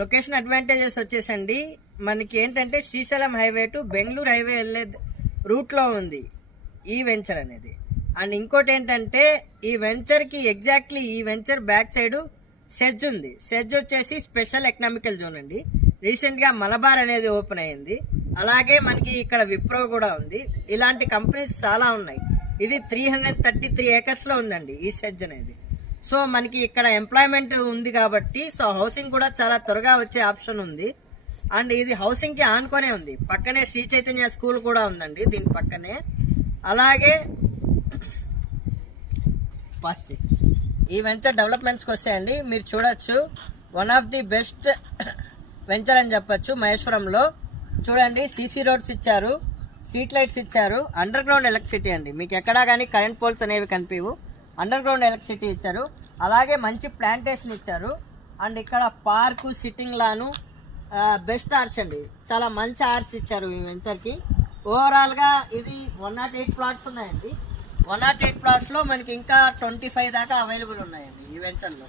Location advantages వచ్చేసండి మనకి ఏంటంటే Srisailam highway to Bengaluru highway వెళ్ళే రూట్లో ఉంది ఈ వెంచర్ అనేది. అండ్ ఇంకోటి ఏంటంటే ఈ వెంచర్కి ఎగ్జాక్ట్లీ ఈ వెంచర్ బ్యాక్ సైడ్ సెజ్ ఉంది. సెజ్ వచ్చేసి స్పెషల్ ఎకనామికల్ జోన్ అండి. రీసెంట్గా మలబార్ అనేది ఓపెన్ అయ్యింది. అలాగే మనకి ఇక్కడ విప్రో కూడా ఉంది. ఇలాంటి కంపెనీస్ చాలా ఉన్నాయి. ఇది 333 ఏకర్స్లో ఉందండి ఈ సెజ్ అనేది. సో మనకి ఇక్కడ ఎంప్లాయ్మెంట్ ఉంది కాబట్టి సో హౌసింగ్ కూడా చాలా త్వరగా వచ్చే ఆప్షన్ ఉంది. అండ్ ఇది హౌసింగ్కి ఆనుకొనే ఉంది. పక్కనే శ్రీ చైతన్య స్కూల్ కూడా ఉందండి దీని పక్కనే. అలాగే ఈ వెంచర్ డెవలప్మెంట్స్కి వస్తాయండి. మీరు చూడొచ్చు, one of the best venture అని చెప్పచ్చు మహేశ్వరంలో. చూడండి, సీసీ రోడ్స్ ఇచ్చారు, స్ట్రీట్ లైట్స్ ఇచ్చారు, అండర్ గ్రౌండ్ ఎలక్ట్రిసిటీ అండి. మీకు ఎక్కడా కానీ కరెంట్ పోల్స్ అనేవి కనిపించవు, అండర్ గ్రౌండ్ ఎలక్ట్రిసిటీ ఇచ్చారు. అలాగే మంచి ప్లాంటేషన్ ఇచ్చారు. అండ్ ఇక్కడ పార్కు, సిట్టింగ్ లాను, బెస్ట్ ఆర్చ్ అండి. చాలా మంచి ఆర్చ్ ఇచ్చారు ఈ వెంచర్కి. ఓవరాల్గా ఇది 108 ప్లాట్స్ ఉన్నాయండి. 108 ప్లాట్స్లో మనకి ఇంకా 25 దాకా అవైలబుల్ ఉన్నాయండి ఈ వెంచర్లో.